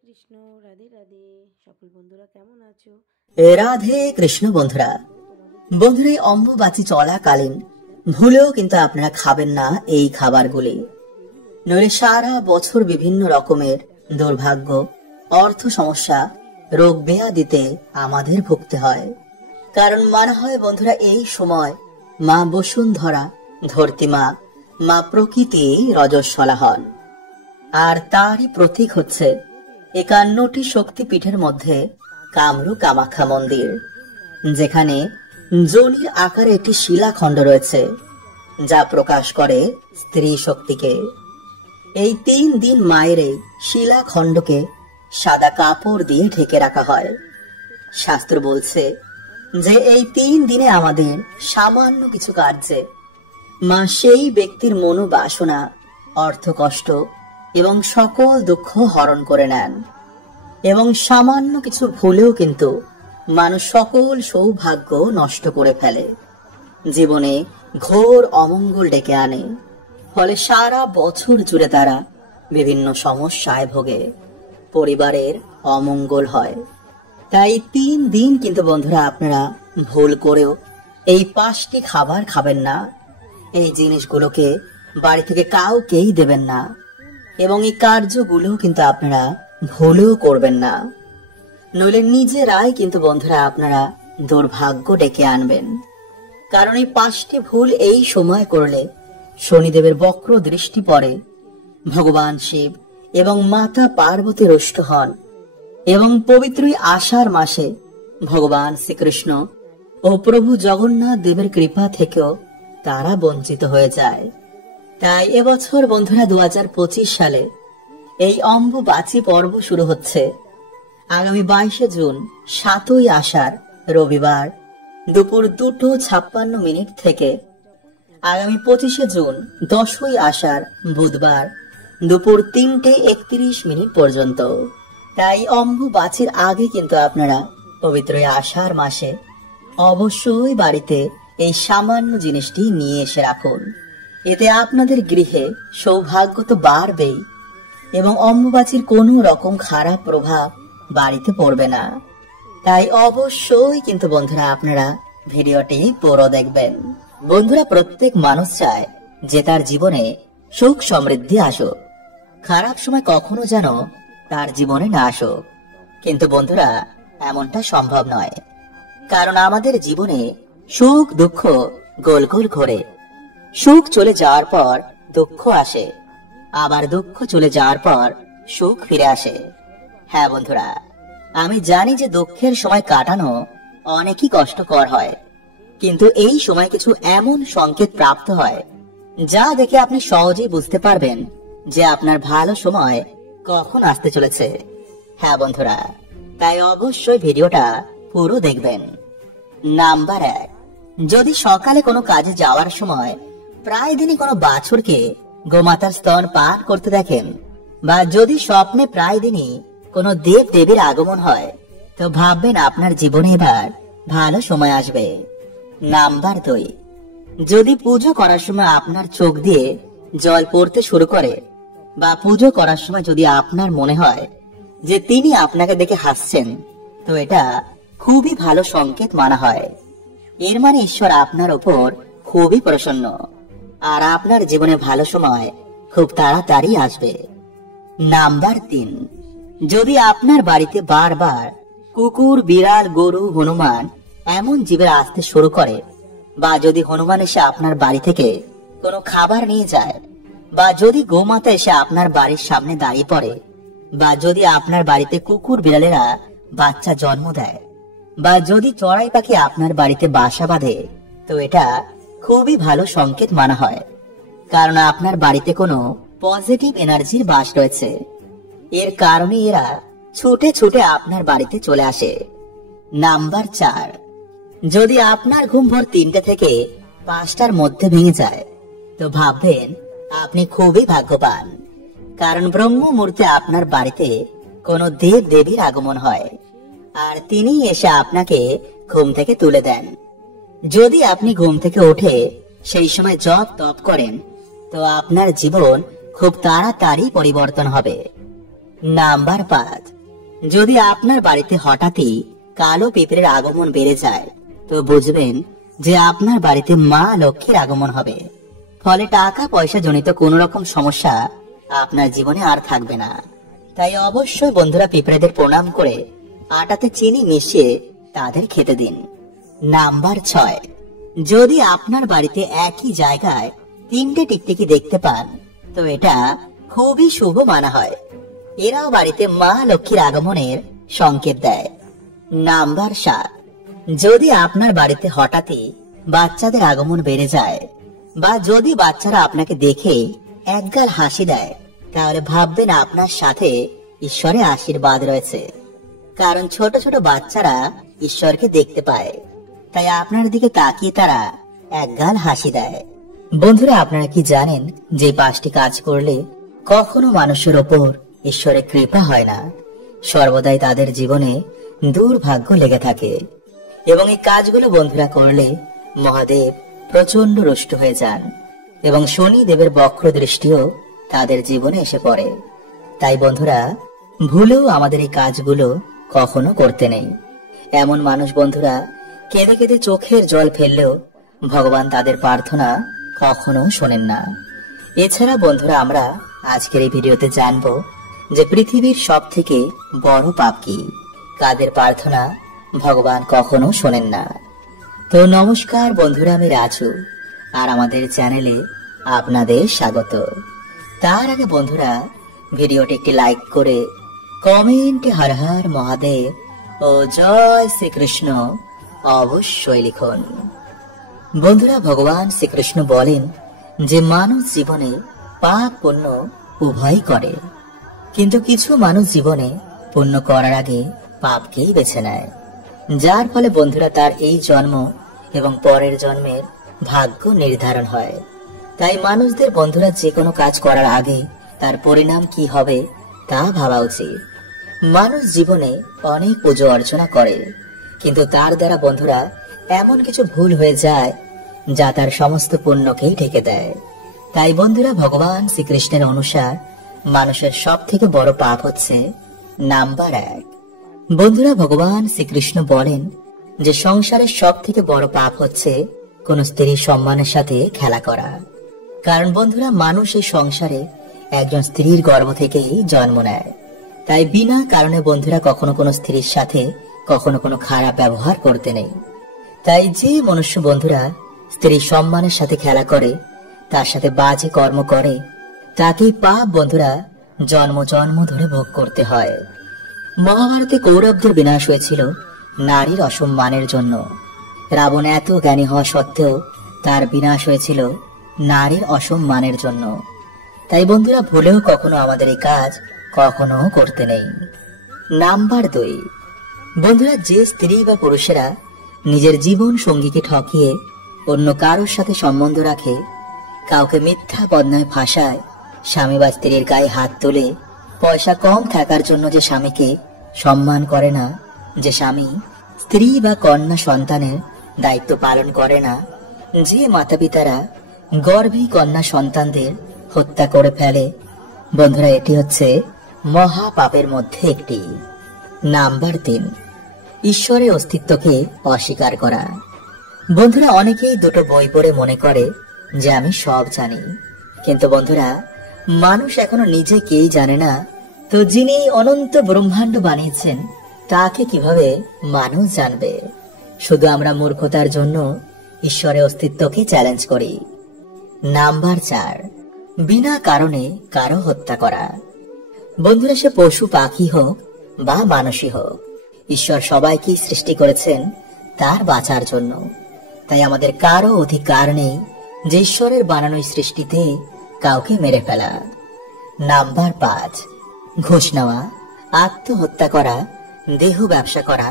কৃষ্ণ। রাধে রাধে। সকল বন্ধুরা কেমন আছো? রাধে কৃষ্ণ। বন্ধুরা এই অম্বুবাচী চলাকালীন ভুলেও কিন্তু আপনারা খাবেন না এই খাবারগুলি, নইলে সারা বছর বিভিন্ন রকমের দুর্ভাগ্য, অর্থ সমস্যা, রোগ ব্যাধিতে আমাদের ভুগতে হয়। কারণ মনে হয় বন্ধুরা, এই সময় মা বসুন্ধরা, ধরতি মা, মা প্রকৃতি রজস্বলা হন। আর তারই প্রতীক হচ্ছে 51টি শক্তিপীঠের মধ্যে কামরূপ কামাখ্যা মন্দির, যেখানে যোনির আকারে একটি শিলাখণ্ড রয়েছে, যা প্রকাশ করে স্ত্রী শক্তিকে। এই 3 দিন মায়ের এই শিলাখণ্ডকে সাদা কাপড় দিয়ে ঢেকে রাখা হয়। শাস্ত্র বলছে যে এই 3 দিনে আমাদের সামান্য কিছু কার্যে মা সেই ব্যক্তির মনোবাসনা, অর্থকষ্ট এবং সকল দুঃখ হরণ করে নেন। এবং সামান্য কিছু ভুলেও কিন্তু মানুষ সকল সৌভাগ্য নষ্ট করে ফেলে, জীবনে ঘোর অমঙ্গল ডেকে আনে। ফলে সারা বছর জুড়ে তারা বিভিন্ন সমস্যায় ভোগে, পরিবারের অমঙ্গল হয়। তাই 3 দিন কিন্তু বন্ধুরা আপনারা ভুল করেও এই 5টি খাবার খাবেন না। এই জিনিসগুলোকে বাড়ি থেকে কাউকেই দেবেন না, এবং এই কার্যগুলো কিন্তু আপনারা ভুলেও করবেন না, নইলে নিজেরাই কিন্তু বন্ধুরা আপনারা দুর্ভাগ্য ডেকে আনবেন। কারণ এই 5টি ভুল এই সময় করলে শনিদেবের বক্র দৃষ্টি পড়ে, ভগবান শিব এবং মাতা পার্বতী রুষ্ট হন, এবং পবিত্র আষাঢ় মাসে ভগবান শ্রীকৃষ্ণ ও প্রভু জগন্নাথ দেবের কৃপা থেকেও তারা বঞ্চিত হয়ে যায়। তাই এবছর বন্ধুরা 2025 সালে এই অম্বুবাচী পর্ব শুরু হচ্ছে আগামী 22 জুন 7ই আষাঢ় রবিবার দুপুর 2:56 থেকে আগামী 25 জুন 10ই আষাঢ় বুধবার দুপুর 3:31 পর্যন্ত। তাই অম্বুবাচীর আগে কিন্তু আপনারা পবিত্র আষাঢ় মাসে অবশ্যই বাড়িতে এই সামান্য জিনিসটি নিয়ে এসে রাখুন। এতে আপনাদের গৃহে সৌভাগ্য তো বাড়বেই, এবং অম্বুবাচীর কোনো রকম খারাপ প্রভাব বাড়িতে পড়বে না। তাই অবশ্যই কিন্তু বন্ধুরা আপনারা ভিডিওটি পুরো দেখবেন। বন্ধুরা, প্রত্যেক মানুষ চায় যে তার জীবনে সুখ সমৃদ্ধি আসুক, খারাপ সময় কখনো যেন তার জীবনে না আসুক। কিন্তু বন্ধুরা, এমনটা সম্ভব নয়। কারণ আমাদের জীবনে সুখ দুঃখ গোল গোল ঘোরে। সুখ চলে যাওয়ার পর দুঃখ আসে, আবার দুঃখ চলে যাওয়ার পর সুখ ফিরে আসে। হ্যাঁ বন্ধুরা, আমি জানি যে দুঃখের সময় কাটানো অনেকই কষ্টকর হয়, কিন্তু এই সময় কিছু এমন সংকেত প্রাপ্ত হয় যা দেখে আপনি সহজেই বুঝতে পারবেন যে আপনার ভালো সময় কখন আসতে চলেছে। হ্যাঁ বন্ধুরা, তাই অবশ্যই ভিডিওটা পুরো দেখবেন। নাম্বার 1, যদি সকালে কোনো কাজে যাওয়ার সময় প্রায় দিনই কোনো বাছুরকে গোমাতার স্তন পান করতে দেখেন, বা যদি স্বপ্নে প্রায় দিনই কোনো দেব দেবীর আগমন হয়, তো ভাববেন আপনার জীবনে এবার ভালো সময় আসবে। নাম্বার 2, যদি পুজো করার সময় আপনার চোখ দিয়ে জল পড়তে শুরু করে, বা পুজো করার সময় যদি আপনার মনে হয় যে তিনি আপনাকে দেখে হাসছেন, তো এটা খুবই ভালো সংকেত মানা হয়। এর মানে ঈশ্বর আপনার উপর খুবই প্রসন্ন, আর আপনার জীবনে ভালো সময় খুব তাড়াতাড়ি আসবে। নাম্বার 3, যদি আপনার বাড়িতে বারবার কুকুর, বিড়াল, গরু, হনুমান এমন জীবের আসতে শুরু করে, বা যদি হনুমান এসে আপনার বাড়ি থেকে কোনো খাবার নিয়ে যায়, বা যদি গোমাতা এসে আপনার বাড়ির সামনে দাঁড়িয়ে পড়ে, বা যদি আপনার বাড়িতে কুকুর বিড়ালেরা বাচ্চা জন্ম দেয়, বা যদি চড়াই পাখি আপনার বাড়িতে বাসা বাঁধে, তো এটা খুবই ভালো সংকেত মানা হয়। কারণ আপনার বাড়িতে কোনো পজিটিভ এনার্জির বাস রয়েছে। এর কারণে এরা ছুটে ছুটে আপনার বাড়িতে চলে আসে। নাম্বার 4, যদি আপনার ঘুম ভোর 3টে থেকে 5টার মধ্যে ভেঙে যায়, তো ভাববেন আপনি খুবই ভাগ্যবান। কারণ ব্রহ্ম মুহূর্তে আপনার বাড়িতে কোনো দেব দেবীর আগমন হয়, আর তিনি এসে আপনাকে ঘুম থেকে তুলে দেন। যদি আপনি ঘুম থেকে উঠে সেই সময় জপ তপ করেন, তো আপনার জীবন খুব তাড়াতাড়ি পরিবর্তন হবে। নাম্বার 5, যদি আপনার বাড়িতে হঠাৎই কালো পিঁপড়ের আগমন বেড়ে যায় তো বুঝবেন যে আপনার বাড়িতে মা লক্ষ্মীর আগমন হবে। ফলে টাকা পয়সা জনিত কোন রকম সমস্যা আপনার জীবনে আর থাকবে না। তাই অবশ্যই বন্ধুরা পিঁপড়েদের প্রণাম করে আটাতে চিনি মিশিয়ে তাদের খেতে দিন। নাম্বার 6, যদি আপনার বাড়িতে একই জায়গায় 3টে টিকটিকি দেখতে পান তো এটা খুবই শুভ মানা হয়। এরাও বাড়িতে মা লক্ষ্মীর আগমনের সংকেত দেয়। নাম্বার 7, যদি আপনার বাড়িতে হঠাৎই বাচ্চাদের আগমন বেড়ে যায় বা যদি বাচ্চারা আপনাকে দেখে একগাল হাসি দেয় তাহলে ভাববেন আপনার সাথে ঈশ্বরের আশীর্বাদ রয়েছে। কারণ ছোট ছোট বাচ্চারা ঈশ্বরকে দেখতে পায়, তাই আপনার দিকে তাকিয়ে তারা একগাল হাসি দেয়। বন্ধুরা, আপনারা কি জানেন যে 5টি কাজ করলে কখনো মানুষের ওপর ঈশ্বরের কৃপা হয় না, সর্বদাই তাদের জীবনে দুর্ভাগ্য লেগে থাকে। এবং এই কাজগুলো বন্ধুরা করলে মহাদেব প্রচন্ড রুষ্ট হয়ে যান এবং শনি দেবের বক্র দৃষ্টিও তাদের জীবনে এসে পড়ে। তাই বন্ধুরা, ভুলেও আমাদের এই কাজগুলো কখনো করতে নেই। এমন মানুষ বন্ধুরা কেঁদে কেঁদে চোখের জল ফেললেও ভগবান তাদের প্রার্থনা কখনো শোনেন না। এছাড়া বন্ধুরা, আমরা আজকের এই ভিডিওতে জানবো যে পৃথিবীর সব থেকে বড় পাপ কি, কাদের প্রার্থনা ভগবান কখনো শোনেন না। তো নমস্কার বন্ধুরা, আমি রাজু আর আমাদের চ্যানেলে আপনাদের স্বাগত। তার আগে বন্ধুরা, ভিডিওটি একটি লাইক করে কমেন্টে হর হর মহাদেব ও জয় শ্রীকৃষ্ণ অবশ্যই লিখুন। বন্ধুরা, ভগবান শ্রীকৃষ্ণ বলেন যে মানুষ জীবনে পাপ পুণ্য উভয়ই করে, কিন্তু কিছু মানুষ জীবনে পুণ্য করার আগে পাপকেই বেছে নেয়, যার ফলে বন্ধুরা তার এই জন্ম এবং পরের জন্মের ভাগ্য নির্ধারণ হয়। তাই মানুষদের বন্ধুরা যে কোনো কাজ করার আগে তার পরিণাম কি হবে তা ভাবা উচিত। মানুষ জীবনে অনেক পুজো অর্চনা করে, কিন্তু তার দ্বারা বন্ধুরা এমন কিছু ভুল হয়ে যায় যা তার সমস্ত পুণ্যকেই ঢেকে দেয়। তাই বন্ধুরা, ভগবান শ্রীকৃষ্ণের অনুসার মানুষের সব থেকে বড় পাপ হচ্ছে নাম্বার 1। বন্ধুরা, ভগবান শ্রীকৃষ্ণ বলেন যে সংসারের সব থেকে বড় পাপ হচ্ছে কোন স্ত্রীর সম্মানের সাথে খেলা করা। কারণ বন্ধুরা, মানুষ এই সংসারে একজন স্ত্রীর গর্ভ থেকেই জন্ম নেয়। তাই বিনা কারণে বন্ধুরা কখনো কোনো স্ত্রীর সাথে কখনো কোনো খারাপ ব্যবহার করতে নেই। তাই যে মনুষ্য বন্ধুরা স্ত্রীর সম্মানের সাথে খেলা করে, তার সাথে বাজে কর্ম করে, তাকেই পাপ বন্ধুরা জন্ম জন্ম ধরে ভোগ করতে হয়। মহাভারতে কৌরবদের বিনাশ হয়েছিল নারীর অসম্মানের জন্য। রাবণ এত জ্ঞানী হওয়া সত্ত্বেও তার বিনাশ হয়েছিল নারীর অসম্মানের জন্য। তাই বন্ধুরা, ভুলেও কখনো আমাদের এই কাজ কখনো করতে নেই। নাম্বার 2, বন্ধুরা যে স্ত্রী বা পুরুষেরা নিজের জীবন সঙ্গীকে ঠকিয়ে অন্য কারোর সাথে সম্বন্ধ রাখে, কাউকে মিথ্যা বদনামে ফাঁসায়, স্বামী বা স্ত্রীর গায়ে হাত তোলে, পয়সা কম থাকার জন্য যে স্বামীকে সম্মান করে না, যে স্বামী স্ত্রী বা কন্যা সন্তানের দায়িত্ব পালন করে না, যে মাতা পিতারা গর্ভী কন্যা সন্তানদের হত্যা করে ফেলে, বন্ধুরা এটি হচ্ছে মহা পাপের মধ্যে একটি। নাম্বার 3, ঈশ্বরের অস্তিত্বকে অস্বীকার করা। বন্ধুরা, অনেকেই দুটো বই পড়ে মনে করে যে আমি সব জানি, কিন্তু বন্ধুরা মানুষ এখনো নিজেকেই জানে না, তো যিনি অনন্ত ব্রহ্মাণ্ড বানিয়েছেন তাকে কিভাবে মানুষ জানবে? শুধু আমরা মূর্খতার জন্য ঈশ্বরের অস্তিত্বকে চ্যালেঞ্জ করি। নাম্বার 4, বিনা কারণে কারো হত্যা করা। বন্ধুরা, সে পশু পাখি হোক বা মানুষই হোক, ঈশ্বর সবাইকেই সৃষ্টি করেছেন তার বাঁচার জন্য। তাই আমাদের কারো অধিকার নেই যে ঈশ্বরের বানানো সৃষ্টিতে কাউকে মেরে ফেলা। নাম্বার 5, ঘুষ নেওয়া, আত্মহত্যা করা, দেহ ব্যবসা করা,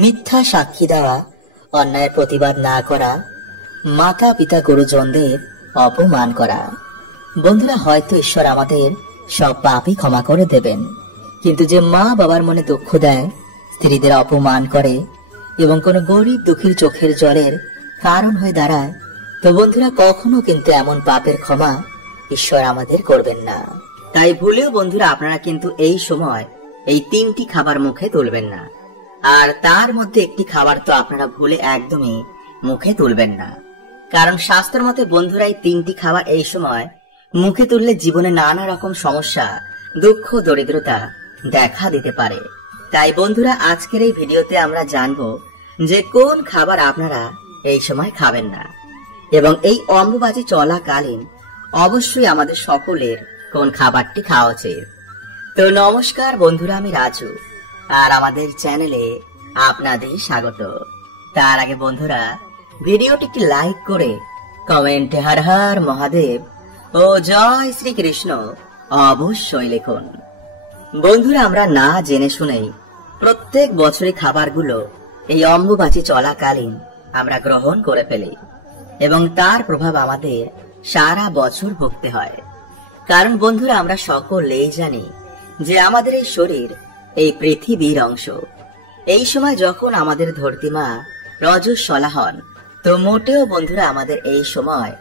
মিথ্যা সাক্ষী দেওয়া, অন্যায়ের প্রতিবাদ না করা, মাতা পিতা গুরুজনদের অপমান করা। বন্ধুরা, হয়তো ঈশ্বর আমাদের সব পাপই ক্ষমা করে দেবেন, কিন্তু যে মা বাবার মনে দুঃখ দেয়, স্ত্রীদের অপমান করে এবং কোন গরিব দুঃখীর চোখের জলের কারণ হয়ে দাঁড়ায়, তো বন্ধুরা কখনো কিন্তু এমন পাপের ক্ষমা ঈশ্বর আমাদের করবেন না। তাই ভুলেও বন্ধুরা আপনারা কিন্তু এই সময় এই 3টি খাবার মুখে তুলবেন না। আর তার মধ্যে একটি খাবার তো আপনারা ভুলে একদমই মুখে তুলবেন না, কারণ শাস্ত্রের মতে বন্ধুরা এই 3টি খাবার এই সময় মুখে তুললে জীবনে নানা রকম সমস্যা, দুঃখ, দরিদ্রতা দেখা দিতে পারে। তাই বন্ধুরা আজকের এই ভিডিওতে আমরা জানবো যে কোন খাবার আপনারা এই সময় খাবেন না, এবং এই অম্বুবাচী চলাকালীন অবশ্যই আমাদের সকলের কোন খাবারটি খাওয়া উচিত। তো নমস্কার বন্ধুরা, আমি রাজু, আর আমাদের চ্যানেলে আপনাদের স্বাগত। তার আগে বন্ধুরা ভিডিওটি একটি লাইক করে কমেন্টে হর হর মহাদেব ও জয় শ্রীকৃষ্ণ অবশ্যই লিখুন। বন্ধুরা আমরা না জেনে শুনেই প্রত্যেক বছরই খাবারগুলো এই অম্বুবাচী চলাকালীন আমরা গ্রহণ করে ফেলি, এবং তার প্রভাব আমাদের সারা বছর ভুগতে হয়। কারণ বন্ধুরা আমরা সকলেই জানি যে আমাদের এই শরীর এই পৃথিবীর অংশ। এই সময় যখন আমাদের ধরতিমা রজস্বলা হন, তো মোটেও বন্ধুরা আমাদের এই সময়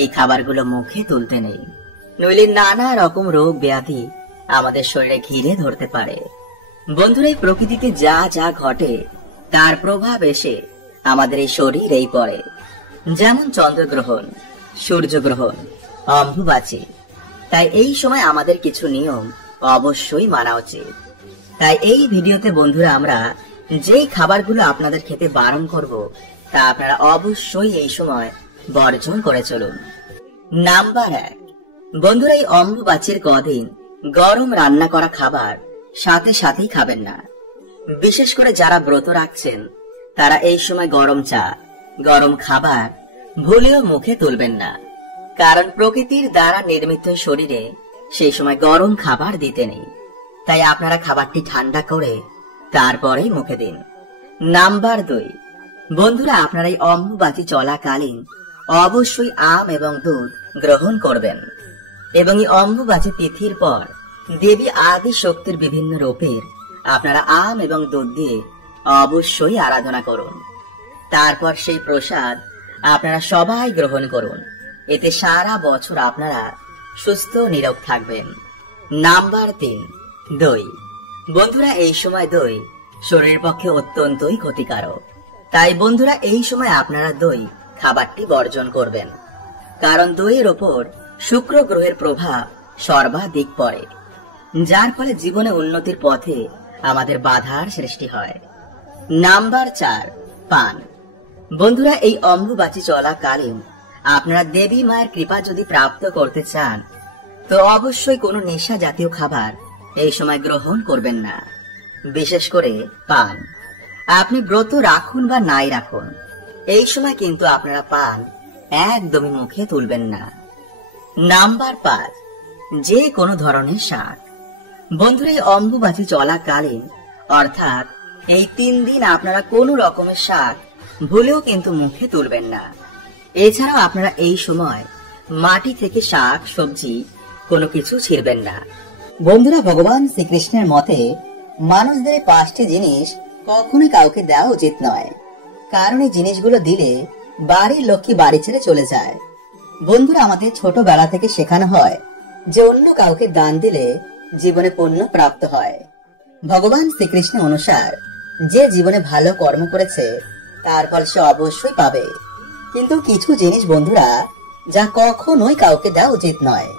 এই খাবারগুলো মুখে তুলতে নেই, নইলে নানা রকম রোগ ব্যাধি আমাদের শরীরে ঘিরে ধরতে পারে। বন্ধুরা এই প্রকৃতিতে যা যা ঘটে তার প্রভাব এসে আমাদের এই শরীরেই পড়ে, যেমন চন্দ্রগ্রহণ, সূর্যগ্রহণ, অম্বুবাচী। তাই এই সময় আমাদের কিছু নিয়ম অবশ্যই মানা উচিত। তাই এই ভিডিওতে বন্ধুরা আমরা যেই খাবারগুলো আপনাদের খেতে বারণ করব তা আপনারা অবশ্যই এই সময় বর্জন করে চলুন। নাম্বার 1, বন্ধুরা এই অম্বুবাচীর কদিন গরম রান্না করা খাবার সাথে সাথেই খাবেন না। বিশেষ করে যারা ব্রত রাখছেন তারা এই সময় গরম চা, গরম খাবার ভুলেও মুখে তুলবেন না, কারণ প্রকৃতির দ্বারা নির্মিত শরীরে সেই সময় গরম খাবার দিতে নেই। তাই আপনারা খাবারটি ঠান্ডা করে তারপরেই মুখে দিন। নাম্বার 2, বন্ধুরা আপনারা এই অম্বুবাচী চলাকালীন অবশ্যই আম এবং দুধ গ্রহণ করবেন, এবং এই অম্বুবাচী তিথির পর দেবী আদি শক্তির বিভিন্ন রূপের আপনারা আম এবং দুধ দিয়ে অবশ্যই আরাধনা করুন। তারপর সেই প্রসাদ আপনারা সবাই গ্রহণ করুন, এতে সারা বছর আপনারা সুস্থ নিরোগ থাকবেন। নাম্বার 3, দই। বন্ধুরা এই সময় দই শরীরের পক্ষে অত্যন্তই ক্ষতিকারক। তাই বন্ধুরা এই সময় আপনারা দই খাবারটি বর্জন করবেন, কারণ দইয়ের ওপর শুক্র গ্রহের প্রভাব সর্বাধিক পড়ে, যার ফলে জীবনে উন্নতির পথে আমাদের বাধার সৃষ্টি হয়। নাম্বার 4, পান। বন্ধুরা এই অম্বুবাচী চলাকালীন আপনারা দেবী মায়ের কৃপা যদি প্রাপ্ত করতে চান তো অবশ্যই কোনো নেশা জাতীয় খাবার এই সময় গ্রহণ করবেন না, বিশেষ করে পান। আপনি ব্রত রাখুন বা নাই রাখুন, এই সময় কিন্তু আপনারা পান একদমই মুখে তুলবেন না। নাম্বার 5, যে কোনো ধরনের শাক। বন্ধুরা এই অম্বুবাচী চলাকালীন অর্থাৎ এই 3 দিন আপনারা কোনো রকমের শাক ভুলেও কিন্তু মুখে তুলবেন না। এছাড়াও আপনারা এই সময় মাটি থেকে শাক সবজি কোনো কিছু ছিঁড়বেন না। বন্ধুরা ভগবান শ্রীকৃষ্ণের মতে মানুষদের 5টি জিনিস কখনোই কাউকে দেওয়া উচিত নয়, কারণ এই জিনিসগুলো দিলে বাড়ির লক্ষ্মী বাড়ি ছেড়ে চলে যায়। বন্ধুরা আমাদের ছোটবেলা থেকে শেখানো হয় যে অন্য কাউকে দান দিলে জীবনে পুণ্য প্রাপ্ত হয়। ভগবান শ্রীকৃষ্ণ অনুসার যে জীবনে ভালো কর্ম করেছে তার ফল সে অবশ্যই পাবে, কিন্তু কিছু জিনিস বন্ধুরা যা কখনোই কাউকে দেওয়া উচিত নয়,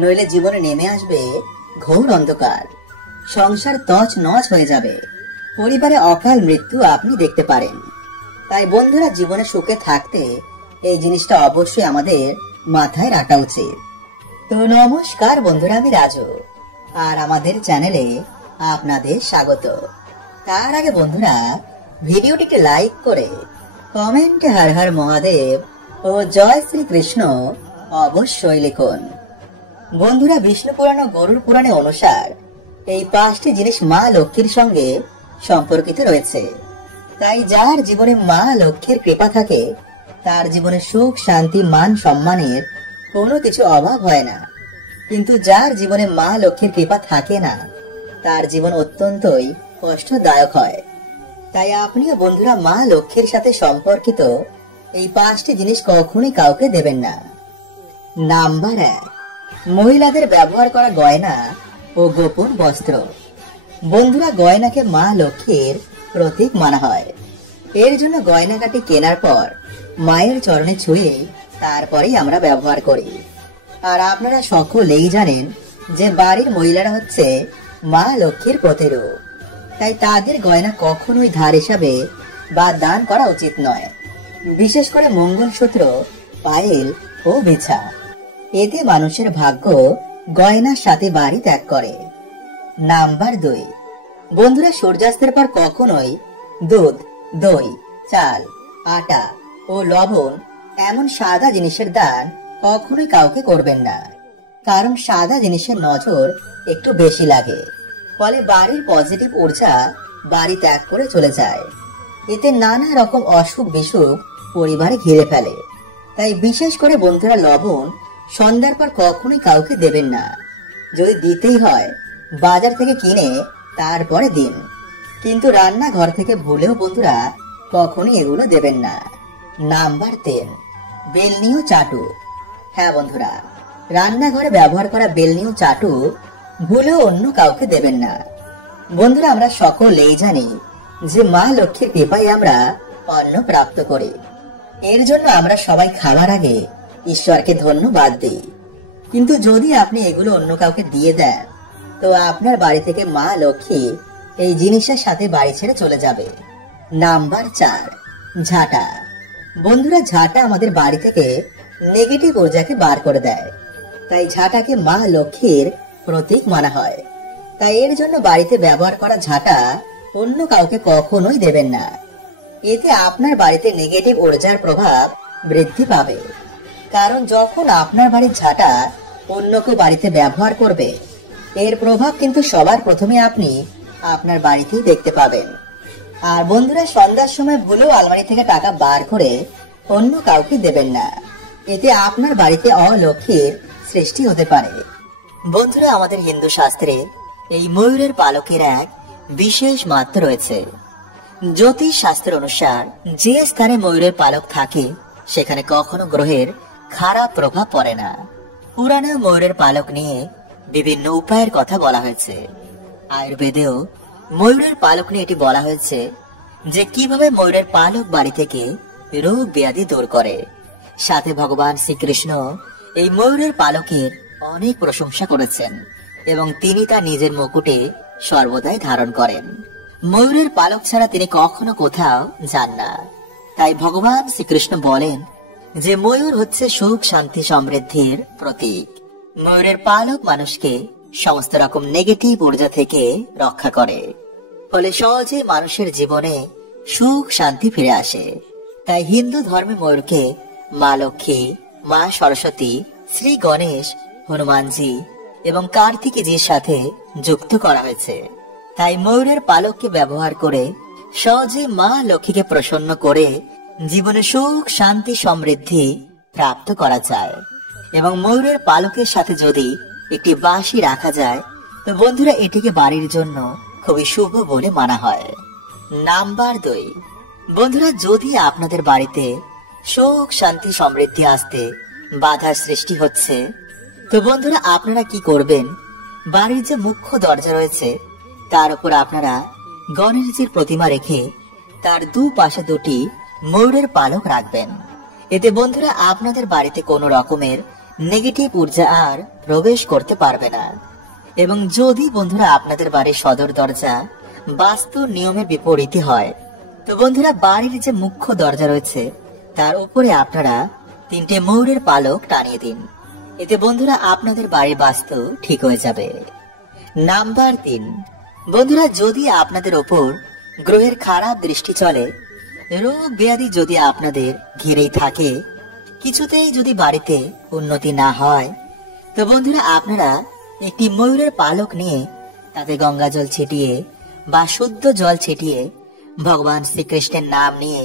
নইলে জীবনে নেমে আসবে ঘোর অন্ধকার, সংসার তছ নছ হয়ে যাবে, পরিবারে অকাল মৃত্যু আপনি দেখতে পারেন। তাই বন্ধুরা জীবনে সুখে থাকতে এই জিনিসটা অবশ্যই আমাদের মাথায় রাখা উচিত। তো নমস্কার বন্ধুরা, আমি রাজু, আর আমাদের চ্যানেলে আপনাদের স্বাগত। তার আগে বন্ধুরা ভিডিওটিকে লাইক করে কমেন্টে হর হর মহাদেব ও জয় শ্রীকৃষ্ণ অবশ্যই লিখুন। বন্ধুরা বিষ্ণু পুরাণ ও গরুড় পুরাণে অনুসার এই 5টি জিনিস মা লক্ষ্মীর সঙ্গে সম্পর্কিত রয়েছে। তাই যার জীবনে মা লক্ষ্মীর কৃপা থাকে তার জীবনে সুখ, শান্তি, মান সম্মানের কোনো কিছু অভাব হয় না। কিন্তু যার জীবনে মা লক্ষ্মীর কৃপা থাকে না তার জীবন অত্যন্তই কষ্টদায়ক হয়। তাই আপনিও বন্ধুরা মা লক্ষ্মীর সাথে সম্পর্কিত এই 5টি জিনিস কখনোই কাউকে দেবেন না। নাম্বার 1, মহিলাদের ব্যবহার করা গয়না ও গোপন বস্ত্র। বন্ধুরা, গয়নাকে মা লক্ষ্মীর প্রতীক মানা হয়। এর জন্য গয়নাকাটি কেনার পর মায়ের চরণে ছুঁয়ে তারপরেই আমরা ব্যবহার করি। আর আপনারা সকলেই জানেন যে বাড়ির মহিলারা হচ্ছে মা লক্ষ্মীর প্রতিরূপ, তাই তাদের গয়না কখনোই ধার হিসাবে বা দান করা উচিত নয়। বিশেষ করে মঙ্গলসূত্র, পায়েল ও বিছা। এতে মানুষের ভাগ্য গয়নার সাথে বাড়ি ত্যাগ করে। নাম্বার 2, বন্ধুরা, সূর্যাস্তের পর কখনোই দুধ, দই, চাল, আটা ও লবণ এমন সাদা জিনিসের দান কখনোই কাউকে করবেন না। কারণ সাদা জিনিসের নজর একটু বেশি লাগে, ফলে বাড়ির পজিটিভ ঊর্জা বাড়ি ত্যাগ করে চলে যায়। এতে নানা রকম অসুখ বিসুখ পরিবারে ঘিরে ফেলে। তাই বিশেষ করে বন্ধুরা, লবণ সন্ধ্যার পর কখনোই কাউকে দেবেন না। যদি দিতেই হয় বাজার থেকে কিনে তারপরে দিন, কিন্তু রান্নাঘর থেকে ভুলেও বন্ধুরা কখনোই এগুলো দেবেন না। নাম্বার 3, বেলনি ও চাটু। হ্যাঁ বন্ধুরা, রান্নাঘরে ব্যবহার করা বেলনি ও চাটু ভুলেও অন্য কাউকে দেবেন না। বন্ধুরা, আমরা সকলেই জানি যে মা লক্ষ্মীর কৃপায় আমরা অন্ন প্রাপ্ত করি। এর জন্য আমরা সবাই খাবার আগে ঈশ্বরকে ধন্যবাদ দিই। কিন্তু যদি আপনি এগুলো অন্য কাউকে দিয়ে দেন, তো আপনার বাড়ি থেকে মা লক্ষ্মী এই জিনিসের সাথে বাড়ি ছেড়ে চলে যাবে। নাম্বার 4, ঝাঁটা। বন্ধুরা, ঝাঁটা আমাদের বাড়ি থেকে নেগেটিভ ঊর্জাকে বার করে দেয়। তাই ঝাঁটাকে মা লক্ষ্মীর প্রতীক মানা হয়। তাই এর জন্য বাড়িতে ব্যবহার করা ঝাঁটা অন্য কাউকে কখনোই দেবেন না। এতে আপনার বাড়িতে নেগেটিভ ঊর্জার প্রভাব বৃদ্ধি পাবে। কারণ যখন আপনার বাড়ির ঝাঁটা অন্য কেউ বাড়িতে ব্যবহার করবে, এর প্রভাব কিন্তু সবার প্রথমে আপনি আপনার বাড়িতেই দেখতে পাবেন। আর বন্ধুরা, সন্ধ্যার সময় ভুলেও আলমারি থেকে টাকা বার করে অন্য কাউকে দেবেন না। এতে আপনার বাড়িতে অলক্ষ্মীর সৃষ্টি হতে পারে। বন্ধুরা, আমাদের হিন্দু শাস্ত্রে এই ময়ূরের পালকের এক বিশেষ মাত্রা রয়েছে। জ্যোতিষ শাস্ত্র অনুসার যে স্থানে ময়ূরের পালক থাকে সেখানে কখনো গ্রহের খারাপ প্রভাব পড়ে না। পুরাণে ময়ূরের পালক নিয়ে বিভিন্ন উপায়ের কথা বলা হয়েছে। আয়ুর্বেদেও ময়ূরের পালক নিয়ে এটি বলা হয়েছে যে কিভাবে ময়ূরের পালক বাড়ি থেকে রোগ ব্যাধি দূর করে। সাথে ভগবান শ্রীকৃষ্ণ এই ময়ূরের পালকের অনেক প্রশংসা করেছেন এবং তিনি তা নিজের মুকুটে সর্বদাই ধারণ করেন। ময়ূরের পালক ছাড়া তিনি কখনো কোথাও যান না। তাই ভগবান শ্রীকৃষ্ণ বলেন যে ময়ূর হচ্ছে সুখ, শান্তি, সমৃদ্ধির প্রতীক। ময়ূরের পালক মানুষকে সমস্ত রকম নেগেটিভ ঊর্জা থেকে রক্ষা করে, ফলে সহজে মানুষের জীবনে সুখ শান্তি ফিরে আসে। তাই হিন্দু ধর্মে ময়ূরকে মা লক্ষ্মী, মা সরস্বতী, শ্রী গণেশ, হনুমানজি এবং কার্তিকজির সাথে যুক্ত করা হয়েছে। তাই ময়ূরের পালককে ব্যবহার করে সহজে মা লক্ষ্মীকে প্রসন্ন করে জীবনে সুখ শান্তি সমৃদ্ধি প্রাপ্ত করা যায়। এবং ময়ূরের পালকের সাথে যদি একটি বাঁশি রাখা যায়, তো বন্ধুরা এটিকে বাড়ির জন্য খুবই শুভ বলে মানা হয়। নাম্বার 2, বন্ধুরা, যদি আপনাদের বাড়িতে সুখ শান্তি সমৃদ্ধি আসতে বাধার সৃষ্টি হচ্ছে, তো বন্ধুরা আপনারা কি করবেন, বাড়ির যে মুখ্য দরজা রয়েছে তার উপর আপনারা গণেশজির প্রতিমা রেখে তার দুপাশে দুটি ময়ূরের পালক রাখবেন। এতে বন্ধুরা আপনাদের বাড়িতে কোনো রকমের নেগেটিভ ঊর্জা আর প্রবেশ করতে পারবে না। এবং যদি বন্ধুরা আপনাদের বাড়ির সদর দরজা বাস্তু নিয়মের বিপরীতে হয়, তো বন্ধুরা বাড়ির যে মুখ্য দরজা রয়েছে তার উপরে আপনারা 3টে ময়ূরের পালক টানিয়ে দিন। এতে বন্ধুরা আপনাদের বাড়ির বাস্তু ঠিক হয়ে যাবে। নাম্বার 3, বন্ধুরা, যদি আপনাদের ওপর গ্রহের খারাপ দৃষ্টি চলে, রোগ ব্যাধি যদি আপনাদের ঘিরেই থাকে, কিছুতেই যদি বাড়িতে উন্নতি না হয়, তো বন্ধুরা আপনারা একটি ময়ূরের পালক নিয়ে তাতে গঙ্গা জল ছিটিয়ে বা শুদ্ধ জল ছিটিয়ে ভগবান শ্রীকৃষ্ণের নাম নিয়ে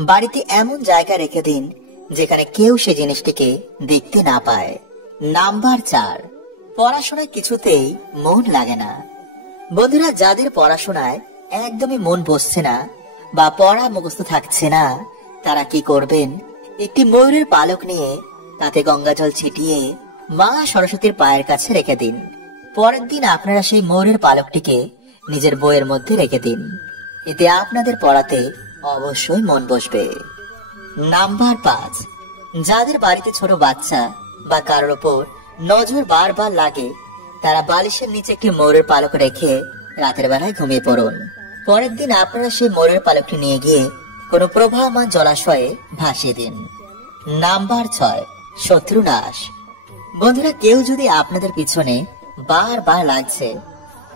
বাড়িতে এমন জায়গা রেখে দিন যেখানে কেউ সে জিনিসটিকে দেখতে না পায়। নাম্বার 4, পড়াশোনায় কিছুতেই মন লাগে না। বন্ধুরা, যাদের পড়াশোনায় একদমই মন বসছে না বা পড়া মুখস্থ থাকছে না, তারা কি করবেন, একটি ময়ূরের পালক নিয়ে তাতে গঙ্গা জল ছিটিয়ে মা সরস্বতীর পায়ের কাছে রেখে দিন। পরের দিন আপনারা সেই ময়ূরের পালকটিকে নিজের বইয়ের মধ্যে রেখে দিন। এতে আপনাদের পড়াতে অবশ্যই মন বসবে। নাম্বার 5, যাদের বাড়িতে ছোট বাচ্চা বা কারোর ওপর নজর বারবার লাগে, তারা বালিশের নিচে একটি ময়ূরের পালক রেখে রাতের বেলায় ঘুমিয়ে পড়ুন। পরের দিন আপনারা সেই ময়ূরের পালকটি নিয়ে গিয়ে কোনো প্রবাহমান জলাশয়ে ভাসিয়ে দিন। নাম্বার 6, শত্রু নাশ। বন্ধুরা, কেউ যদি আপনাদের পিছনে বারবার লাগছে,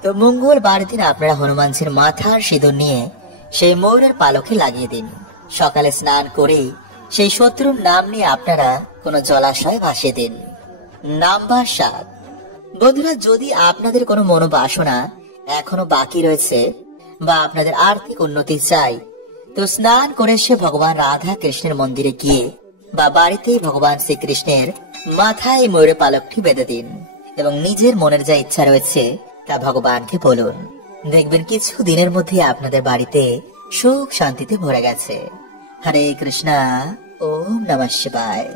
তো মঙ্গলবার দিন আপনারা হনুমানজির মাথার সিঁদুর নিয়ে সেই ময়ূরের পালকে লাগিয়ে দিন। সকালে স্নান করে সেই শত্রুর নাম নিয়ে আপনারা কোনো জলাশয়ে ভাসিয়ে দিন। নাম্বার 7, বন্ধুরা, যদি আপনাদের কোনো মনোবাসনা এখনো বাকি রয়েছে বা আপনাদের আর্থিক উন্নতি চাই, তো স্নান করে সে ভগবান রাধা কৃষ্ণের মন্দিরে গিয়ে বা বাড়িতেই ভগবান শ্রীকৃষ্ণের মাথায় এই ময়ূরের পালকটি বেঁধে দিন এবং নিজের মনের যা ইচ্ছা রয়েছে তা ভগবানকে বলুন। দেখবেন কিছু দিনের মধ্যে আপনাদের বাড়িতে সুখ শান্তিতে ভরে গেছে। হরে কৃষ্ণা, ওম নমঃ শিবায়।